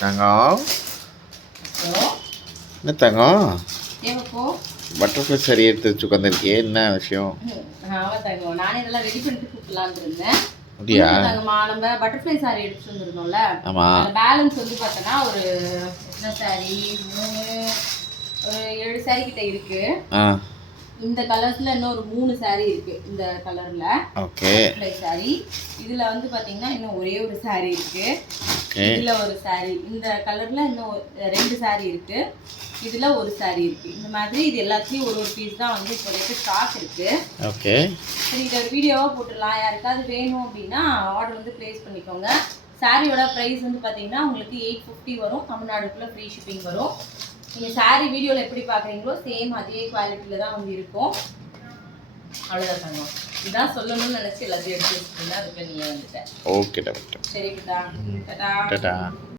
தங்கம் என்ன தங்கம் பட்டர்ஃப்ளை சரி எடுத்து வச்சு உட்காந்துருக்கியே என்ன விஷயம்? அப்படியா? நம்ம பட்டர்ஃப்ளை சாரி எடுத்துட்டு வந்திருந்தோம்ல. ஆமாம் பேலன்ஸ் வந்து பார்த்தோன்னா ஒரு சாரி மூணு ஒரு ஏழு சாரி கிட்ட இருக்கு. ஆ. இந்த கலர்ஸ்ல இன்னும் ஒரு மூணு சாரி இருக்கு இந்த கலர்ல. ஓகே சாரி இதுல வந்து பாத்தீங்கன்னா இன்னும் ஒரே ஒரு சாரி இருக்கு. இதுல ஒரு சாரி இந்த கலர்ல இன்னும் ஒரு- ரெண்டு சாரி இருக்கு. இதுல ஒரு சாரி இருக்கு. இந்த மாதிரி இது எல்லாத்துலயும் ஒரு ஒரு பீஸ் தான் வந்து இப்போதைக்கு ஸ்டாக் இருக்கு. ஓகே சரி இதை ஒரு வீடியோவாக போட்டுடலாம். யாருக்காவது வேணும் அப்படின்னா ஆர்டர் வந்து ப்ளேஸ் பண்ணிக்கோங்க. சாரியோட ப்ரைஸ் வந்து பார்த்தீங்கன்னா உங்களுக்கு எயிட் ஃபிஃப்டி வரும். தமிழ்நாடுக்குள்ளே ஃப்ரீ ஷிப்பிங் வரும். நீங்கள் சாரி வீடியோவில் எப்படி பார்க்குறீங்களோ சேம் அதே குவாலிட்டியில் தான் வந்து இருக்கும். அவ்வளோதான் தங்கம் இதான் சொல்லணும்னு நினச்சி எல்லாத்தையும் எடுத்து வச்சுருந்தேன் அதுக்கு நீங்கள் வந்துட்டேன் ஓகே டாக்டர் சரி டாடா